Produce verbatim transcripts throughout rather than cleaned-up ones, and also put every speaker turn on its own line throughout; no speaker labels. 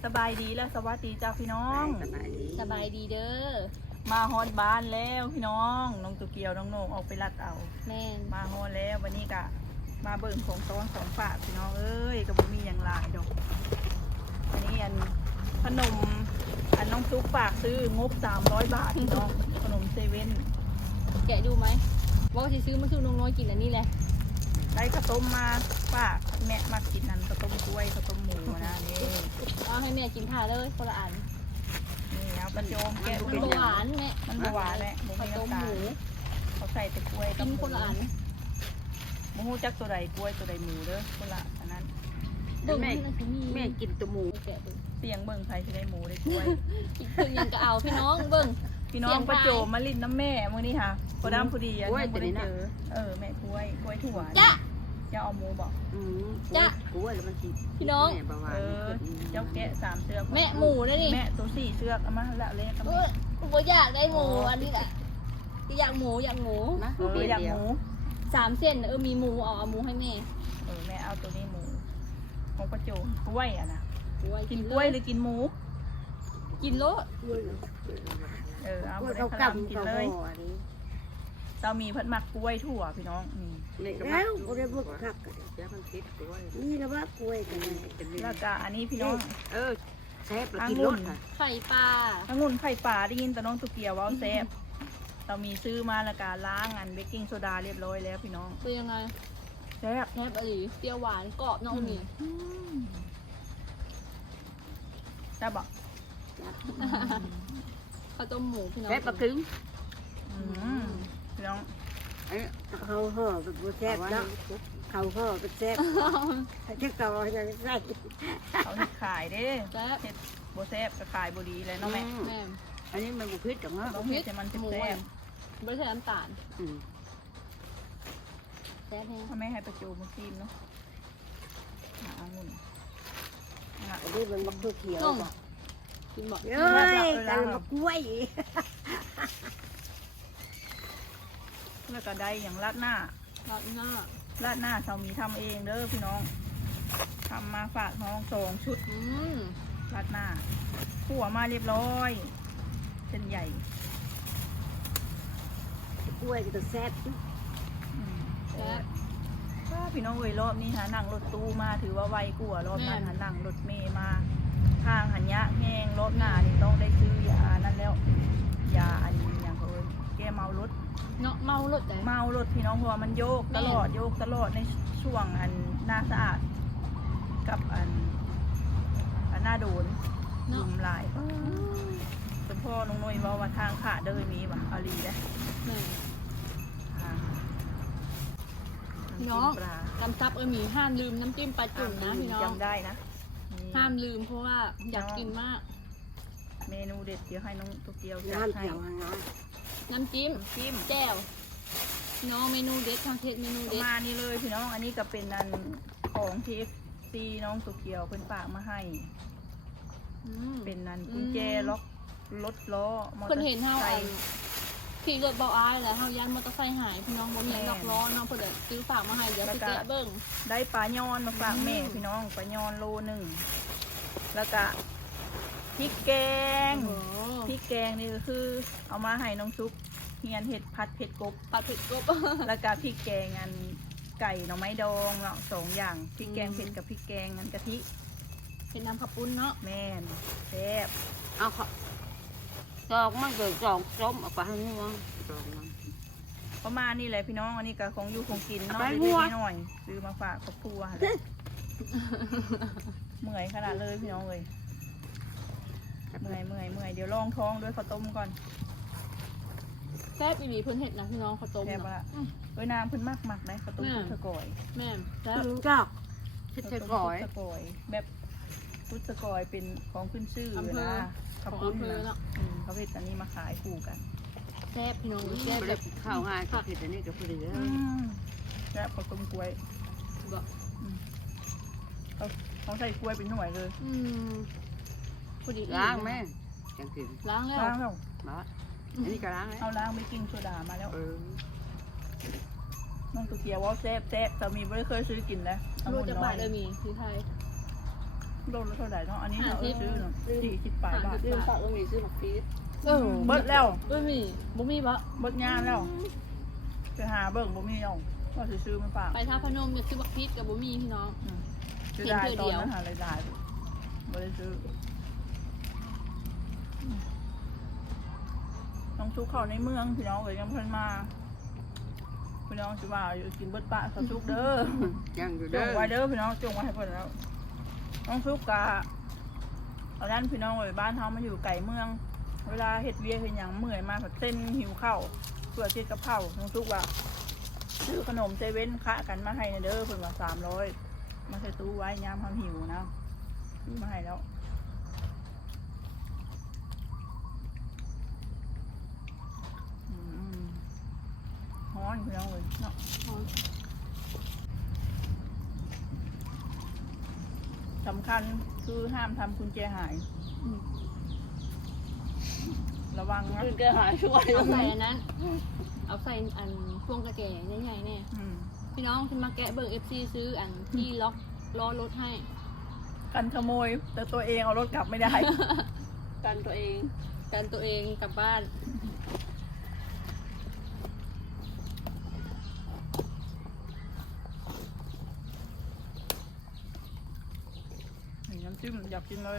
สบายดีแล้วสวัสดีจ้าพี่น้อง
สบายดี
สบายดีเด้อ
มาฮอดบ้านแล้วพี่น้องน้องตุเกียวน้องโหน่งออกไปลัดเอา
แม่น
มาฮอดแล้ววันนี้กะมาเบิ่งของต้อนของฝากพี่น้องเอ้ยก็บ่มีอย่างหลายดอกอันนี้อันขนมอันน้องซุปฝากซื้องบสามร้อยบาทพี่น้องขนมเซเว่น
แกะดูไหมว่าจะซื้อมาซื้อน้องน้อยกินอันนี้แหละ
ได้ข้าวต้มมาฝากแม่มากินนั่นข้าวต้มกล้วยข้าวต้มหมูนะนี่
เอาให้แม่กินถ่าเลยคนละอัน
นี่เอาประโจมแกะ
มันหวานแม่
มันหวานแหละหมู
ข้าวต้มหมู
เขาใส่แต่กล้วย
กินคนละอัน
หมูจักตัวใดกล้วยตัวใดหมูเด้อคนละอันนั้น
แม่
แม่กินตัวหมู
แกะดู
เสียงเบิ่งใครจะได้หมูได้กล้วย
กินถึงยังก็เอาพี่น้องเบิ่ง
พี่น้องประโจมมาลินน้ำแม่มื้อนี้ค่ะพอดำพอดียังไม่ได้เจอเออแม่กล้วยกล้วยถั่ว
จ้ะ
จะเอาหมูบอก
จ้ะ
กล้วยแล้วมันสิ
พี่น้อง
เออเจ้าแกะสามเชือก
แม่หมูนะนี่
แม่ตัวสี่เชือกเอามาละเล็กก็
ไม่ผมอยากได้หมูอันนี้แหละอยากหมูอยากหมู
เอออยากหมู
สามเส้นเออมีหมูเอาเอาหมูให้แม่
เออแม่เอาตัวนี้หมูของประโจมกล้วยอ่ะนะกินกล้วยหรือกินหมู
กินโลด
เออเอาไปได้ขนมกินเลยเรามีพัดหมักกล้วยถั่วพี่น้อง
นี่แล้วก็ได้บุกคักนี่แล้วว่ากล้วยกัน
แล้วก็อันนี้พี่น้อง
เออแซ่บกินรสค่ะ
ไข่ปลา
องุ่นไข่ปลาได้ยินแต่น้องตุเกียวว่าแซ่บเรามีซื้อมาแล้วก็ล้างอันเบกกิ้งโซดาเรียบร้อยแล้วพี่น้อง
เป็นยังไง
แซ่บ
แซ่บอะไรเปรี้ยวหวานกรอบน้องมี
แซ่บอ่ะ
ข้าวต้มหมูพี่น้อง
แซ่บปลาคึ้ง
พี่น้อง
เขาห่อเป็นแซ่บเนาะเขาห่อเป็นแซ่บจะต่อจะใส่
เขาขายเด้แซ่บเห็ดโบแซ่บก็ขายโบดีเลยน้องแม่
แม่
อันนี้มันบุพิษจังเนาะ
น้องเห็ดจะมันแซ่บ
ไม่ใช่น้ำตาลแซ่บแห้ง
พ่อแม่ให้ประจูมากินเนาะองุ่น
อันนี้มันมักเขียว
กินบอก
เฮ้ยแต่ละกล้วย
แล้วก็ได้อย่างราดหน้า
ราดหน้า
ราดหน้าเรามีทำเองเด้อพี่น้องทำมาฝากน้องสองชุดราดหน้าขั่วมาเรียบร้อยเส้นใหญ่
กล้วยก็แซ่บ
แซ่บพี่น้องเอ้ยรอบนี้หานั่งรถตู้มาถือว่าไวกว่ารอบนั้นหานั่งรถเมย์มาทางหันยะแห้งรถหน้านี่ต้องได้ซื้อยานั่นแล้วยาอันนี้อย่างเขาเลยแกเมารถ
เนาะเมารถ
เมารถพี่น้องเพราะว่ามันโยกตลอดโยกตลอดในช่วงอันหน้าสะอาดกับอันอันหน้าโดนยุ่มลายเป็นพ่อน้องน้อยว่าว่าทางขาเดินมีว่ะอาลีได้
เนาะกำซับเออมีห้ามลืมน้ำจิ้มปลาจุ่มนะพี่น้อง
จำได้นะ
ห้ามลืมเพราะว่าอยากกินมาก
เมนูเด็ดเดี๋ยวให้น้องตัวเกียวจัดให้
น้ำจิ้มจิ้มแจ่วน้องเมนูเด็ดทางเทศเมนูเด็ด
มานี่เลยพี่น้องอันนี้ก็เป็นนันของทีเอฟซีน้องตัวเกียวเป็นฝากมาให้เป็นนันกุญแจล็อกรถล้อมอเตอร์ไซค์
ขี่รถเบาอ้ายแหละเฮายันมอเตอร์ไซค์หายพี่น้องบ่มีล็อกล้อน้องเพิ่นเลยซื้อฝากมาให้เดี๋ยวสิแกะเบิ่ง
ได้ปลาย้อนมาฝากแม่พี่น้องปลาย้อนโลหนึ่งแล้วก็พริกแกงพริกแกงนี่ก็คือเอามาให้น้องซุปเฮียนเห็ดผัดเผ็ดกบ
ผัดเผ็ดกบ
แล้วก็พริกแกงอันไก่หน่อไม้ดองเนาะสองอย่างพริกแกงเผ็ดกับพริกแกงอันกะทิ
เป็นน้ำข้าวปุ้นเนาะ
แม่นแซ่บ
เอาค่ะจองมันเกิดจองส้มออกไปให้ง่วง
ประมาณนี้แหละพี่น้องอันนี้ก็ของอยู่ของกินเนาะเล็กๆน้อยๆซื้อมาฝากครอบครัวเมื่อยขนาดเลยพี่น้องเลยเมื่อยเมื่อยเมื่อยเดี๋ยวลองท้องด้วยข้าวต้มก่อน
แซ่บอีหลีเพิ่นเห็ดนะพี่น้องข้าวต้ม
แซ่บละเว้ยน้ำเพิ่นมากหมักเลยข้าวต้มพุทธกอย
แม่แซ่บ
จ้าพุทธกอย
แบบพุทธกอยเป็นของขึ้นชื่อนะข้าวปุ้นนะเขาเผ็ดอันนี้มาขายคู่กัน
แซ่บพี่น้องแซ่
บแบบข้าวง่ายก็เผ็ดอันนี้กับเปลือก
แซ่บข้าวต้มกล้วยเขาเขาใส่กล้วยเป็นหน่วยเลย
พอดี
ล้างไหมจังกิน
ล้างแล้ว
ล้างแล้ว
มาอันนี้ก็ล้าง
เอาล้างไปกินโซดามาแล้วน้องตุเกียวว่าแซ่บแซ่บแต่มีไม่ได้เคยซื้อกินแล้ว
รู้จักบ้านเออมีที่ไทย
โลละเท่าไหร่เนาะอันนี้เราซื้อเนาะสี่สิบแปดบาท
ลืมฝากว่ามีซื้อหมักฟีสเออ
เบิดแล้ว
บ่มีบ่มีบ่
เบิดงานแล้วไปหาเบิ่งบ่มีเอาก็สิซื้อมาฝาก
ไปท่าพนมอยากซื้อหมักฟีสกับบ่มีพี่น้อง
จะได้ตอนนั้นหาอะไรได้บ่ได้ซื้อต้องซุกเข้าในเมืองพี่น้องเอ้ยยังเพิ่นมาพี่น้องสิว่าอยู่กินเบิดปะสซุกเด้อ
ยังอยู่
จ
เด้
ง
อ
ไว้เด้อพี่น้องจงไว้ให้เพิ่นแล้วต้องซุกกะเอาด้านพี่น้องเอ้ยบ้านเฮามาอยู่ไกลเมือง เวลาเฮ็ดเวียกเฮ็ดหยังเมื่อยมาแบบเส้นหิวข้าวเพื่อเฮ็ดกับข้าวต้องซุกว่าซื้อขนมเซเว่นคะกันมาให้เด้อเพิ่นว่าสามร้อยมาใส่ตู้ไว้ยามเฮาหิวนะซื้อมาให้แล้วอืมฮ้อนพี่น้องเอ้ยเนาะ สำคัญคือห้ามทำกุญแจหาย ระวังนะ
คือแกหาช่วยเอาใส่อันนั้นเอาใส่อันพวงกระแก่ใหญ่ๆแน่
อืม
พี่น้องขึ้นมาแกะเบิก เอฟ ซี ซื้ออันที่ล็อกล้อรถให้
กันขโมย แต่ตัวเองเอารถกลับไม่ได้
กันตัวเองกันตัวเองกลับบ้าน
นี่น้ำจิ้มอยากกินเลย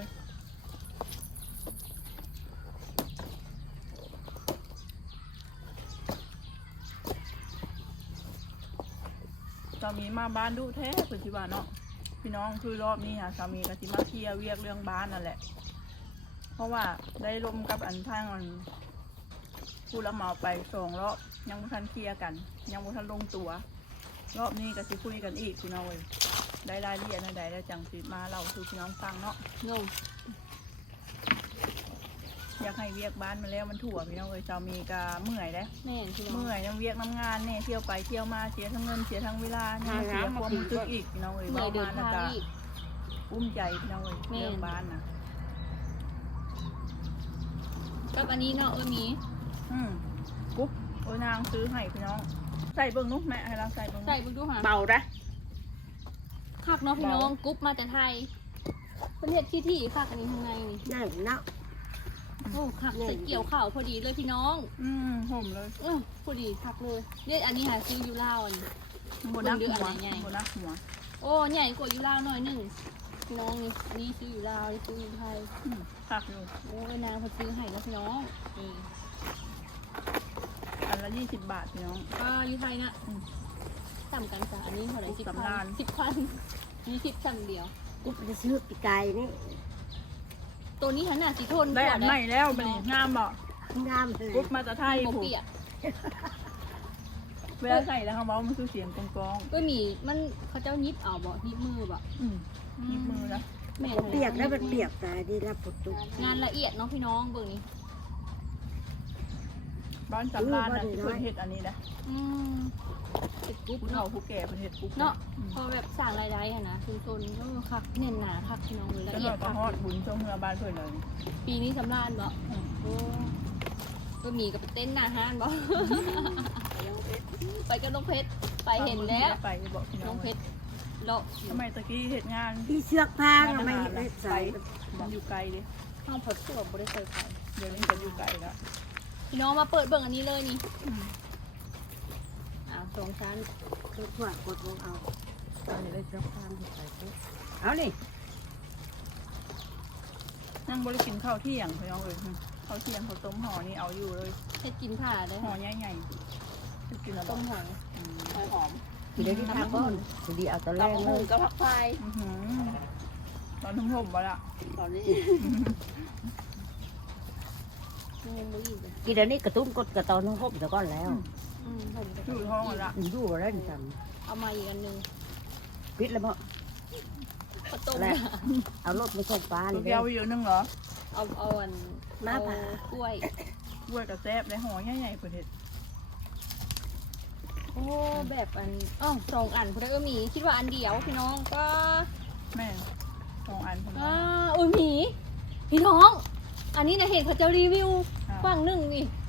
สามีมาบ้านดูแท้คือที่บ้านเนาะพี่น้องคือรอบนี้ค่ะสามีกับที่มาเคลียร์เวียกเรื่องบ้านนั่นแหละ เพราะว่าได้ลมกับอันทางอันผู้รับเหมาไปสองรอบยังไม่ทันเคลียร์กัน ยังไม่ทันลงตัว รอบนี้ก็สิคุยกันอีกพี่น้องเลยได้รายละเอียดในใดได้จังสิมาเล่าสู่พี่น้องฟังเนาะ
โน่
อยากให้เวียกบ้านมาแล้วมันถั่วพี่น้องเลยสามีก็เมื่อยแล้ว
แม่นพี่น้อง
เมื่อยน้ำเวียกน้ำงานเนี่ยเที่ยวไปเที่ยวมาเสียทั้งเงินเสียทั้งเวลาเนี่ยเสียความรู้สึกอีกพี่น้องเลย
เหนื่อย
ว่า
เดิ
มาน แล้ว
ทาง
ก็
อีก
อุ้มใจพี่น้องเลย
แม่น
เรื่องบ้านนะ
กับอันนี้เนาะเออมี
อืมกุ๊บโอ้ยนางซื้อให้พี่น้องใส่เบิ้งนุ๊กแม่ให้เราใส่เบิ้ง
ใส่บุญดูหา
เบานะ
คักเนาะพี่น้องกรุ๊ปมาแต่ไทยประเทศที่ที่คักอันนี้ข้างในนี่
นั่นเนาะ
โอ้คักใส่เกี่ยวข่าวพอดีเลยพี่น้อง
อืมห่มเลย
เออพอดีคักเลยเนี่ยอันนี้หาซื้ออยู่ลาวอัน
โบนัส
เบิ่งดู
หัว
อันไหนใหญ่
โบนัสหัว
โอ้ใหญ่กว่าอยู่ลาวหน่อยหนึงพี่น้องนี่อันนี้ซื้ออยู่ลาวอันนี้ซื้ออยู่ไทย
อืมผักอยู่
โอ้ยนางเขาซื้อให้แล้วพี่น้องนี่
อันละยี่สิบบาทพี่น้อง
ก็อยู่ไทยนะ
อืม
ต่ำกันจ้ะอันนี้เท่าไหร่สิบ
สำ
พั
ราญ
นสิบพันมีสิบสั่งเดียว
กูจะซื้อปีไก่นี่
ตัวนี้หันหน้าสีทน
ได้อันใหม่แล้วเป็นงามบ่
งามเลย
กุ๊บมาจากไทย
โม
ผูก
เปียก
เวลาใส่แล้วเขาบอกว่ามันคือเสียงกรอง
ก็มีมันเขาเจ้ายิบเอาบ่ยิบมือบ่
ๆอืมหยิบมือนะ
แม่
เปียกแล้วมันเปียกแต่ดีแล้วปุตุ
งานละเอียดเนาะพี่น้องเบิ่งนี่
บ้านสำรานนะที่เพิ่นเฮ็ดอันนี้นะ
อืมเป็นกรุ๊ป
ผู้เฒ่า
เนาะ
ผู้แก่เพิ่นเฮ็ดกุ๊บ
เนาะ
อืม
พอแบบสร้างรายได้อะนะชุมชนก็คักเน้นหนาคักพี่น้องเลยละ
แล้ว
เอีย
เรา
ด
ก็
คัก
ฮอดบุญช่วงเมื่อบ้านเพิ่นเลย
ปีนี้สำราญบ่
อืม
โอ้ก็มีกับเต้นหน้าห้านบ่ ไปกับน้องเพชรไปเห็นแล้ว
ไปบอกพี่น้
น้
อ
อง งเพชรเลาะ
ทำไมตะกี้เฮ็ดงาน
ที่เชือกพางทำไม
งาน
ไม่
อาหาร
ใส่
มันอยู่ไกลดิ
ห้องผดตัวบ่ได้เคยไป
เดี๋ยวนี้จะอยู่ไกลแล้ว
พี่น้องมาเปิดเบิ่งอันนี้เลยนี่
อืม
อ้าวสองชั้น
ตัวขวดกดลงเอาตอนนี้เลยเชือกพางใส่ปุ๊บเอาเลย
นั่งบริกินข้าวเที่ยงพี่น้องเอ้ยอืมข้าวเที่ยงข้าวต้มห่อนี่เอาอยู่เลย
เฮ็ดกินผ่าได้
ห่อใหญ่ๆจะกินอะไร
ต้มหัง
อืม
หอม
ทีเดียวที่ทำก้อนทีเดียวเอาตอนแร
กับ
ก
ห
เล
มู
ย
กับผักไฟ
อื้อหือตอนทุ่มผมบ่ละ
ตอนนี้ยังบ่อิ่มเลย
ทีเดียวนี้กระตุ้นกดกระตอนทั้งครบแต่ก้อนแล้ว
อืมผมจะ
อยู่ท้องอ่ะละ
อยู่แล้วนี่ท
เอามาอีกอันหนึง
ำพิษแล้วมั้ง
ข้าวต้ม
แล้วเอารถมาส่งปลา
ตัว
เลย
เดียวอยู่นึงเหรอ
เอาเอาอัน
มา
เอา
ผ่าก
ล้วย
กล้วยกับแซ่บในห่อใหญ่ๆเพิ่นเฮ็ด
โอ้แบบอันอ้าวสองอันพอได้ก็มีคิดว่าอันเดียวพี่น้องก็
แม่สองอันพอ
อ่า
เนาะ
อุ้ยหมีพี่น้อง อันนี้นะเห็นเขาจะรีวิว
อ่า
ฝั่งหนึ่งนี่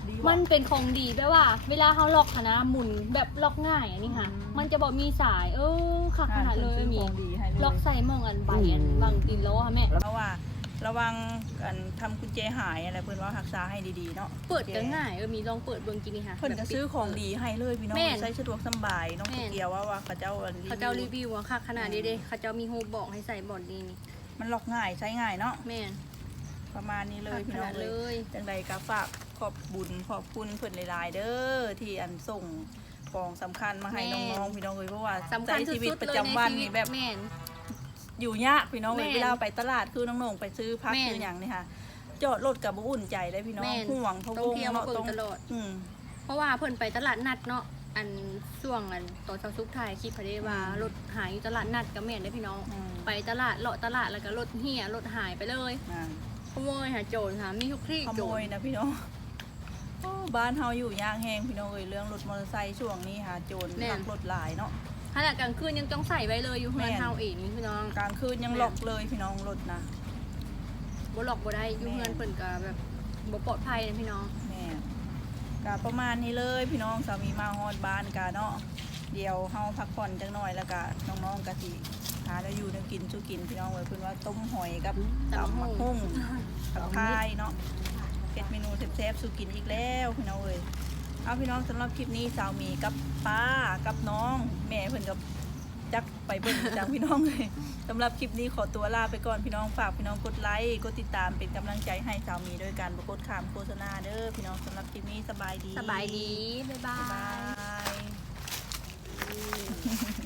ดีบ่
มันเป็นของดีแปลว่า เวลาเขาล็อกหั้นนะหมุนแบบล็อกง่ายอันนี้ค่ะ
อืม
มันจะบอกมีสาย เออค่ะขนาดเลย
อ่
มี
ของดีให้เลย
ล็อกใส่หมองอันใบอันวางตีนล้อค่ะแม่
เพราะว่าระวังกันทำกุญแจหายอะไรเพิ่นว่ารักษาให้ดีๆเนาะ
เปิดก็ง่ายเออมีลองเปิดเบิ่งกินนี่ค่ะ
เพิ่นก็ซื้อของดีให้เลยพี่น้อง
แม่น
ใช้สะดวกสำบายน้อง
แม่น
เกียวว่าว่าเขาเจ้าอัน
เขาเจ้ารีวิวอะค่ะขนาดนี้เด้เขาเจ้ามีโฮบอกให้ใส่บอดดีนี่
มันล็อกง่ายใช้ง่ายเนาะ
แม่น
ประมาณนี้เลย
ค่ะ
พี่
ข
น้อ
นาด
งเล
เลย ย
จังใดก็ฝากขอบบุญขอบคุณเพิ่นหลายๆเด้อที่อันส่งของสำคัญมาให้
แม่น
น้องๆพี่น้องเลยเพราะว่า
สำคัญ
ใช้ชีวิต
สุด
ประ
ๆเลย
จำ
ใน
วัน
ชีวิ
นี่
ต
แบบ
แม่น
อยู่ยากพี่น้องเลย
แม่น
เวลาไปตลาดคือน้องๆไปซื้อพัก
แม่น
ซื้ออย่างนี่ค่ะจอดรถกับบ่อุ่นใจเลยพี่น้อง
แม่น
ห่วงพะ
ต้
ว
อง
ง
เที่ยวมา
เนาะ
เบิ่ง
ต้อง
ตลอด
อืม
เพราะว่าเพิ่นไปตลาดนัดเนาะอันช่วงอันตอนเช้าซุกถ่ายคลิปพอดีว่ารถหายอยู่ตลาดนัดก็แม่นได้อพี่น้อง
อืม
ไปตลาดเลาะตลาดแล้วก็รถเหี่ยรถหายไปเลย
อ่า
ขโมยหาโจรค่ะมีทุกที่
ข
โจ
โม
ร
ยนะพี่น้องโอ้บ้านเฮาอยู่ยากแฮงพี่น้องเอ้ยเรื่องรถมอเตอร์ไซค์ช่วงนี้หาโจรลักรถหลายเนาะ
ขณะกลางคืนยังต้องใส่ไว้เลยอยู่เฮือน
แม่น
เฮาเองนี่พี่น้อง
กลางคืนยังล็อกเลยพี่น้องรถนะ
บ่หลอกบ่ได้อยู่เฮือนเพิ่นก็แบบบ่ปลอดภัยนะพี่น้อง
แม่ก็ประมาณนี้เลยพี่น้องสามีมาฮอดบ้านกะเนาะเดี๋ยวเฮาพักผ่อนจังหน่อยแล้วก็น้องๆก็สิหาแล้วอยู่แนวกินสู้กินพี่น้องเว้ยเพิ่นว่าต้มหอยกับตำมะฮุ่งกับพายเนาะเฮ็ดเมนูแซ่บๆสู้กินอีกแล้วพี่น้องเอ้ยเอาพี่น้องสำหรับคลิปนี้สาวหมีกับป้ากับน้องแม่เพิ่นกับจักไปเบิ่งจังพี่น้องเลยสำหรับคลิปนี้ขอตัวลาไปก่อนพี่น้องฝากพี่น้องกดไลค์กดติดตามเป็นกำลังใจให้สาวหมีโดยการบ่กดข้ามโฆษณาเด้อพี่น้องสำหรับคลิปนี้สบายดี
สบายดีบ๊ายบา
บ๊ายบาย ย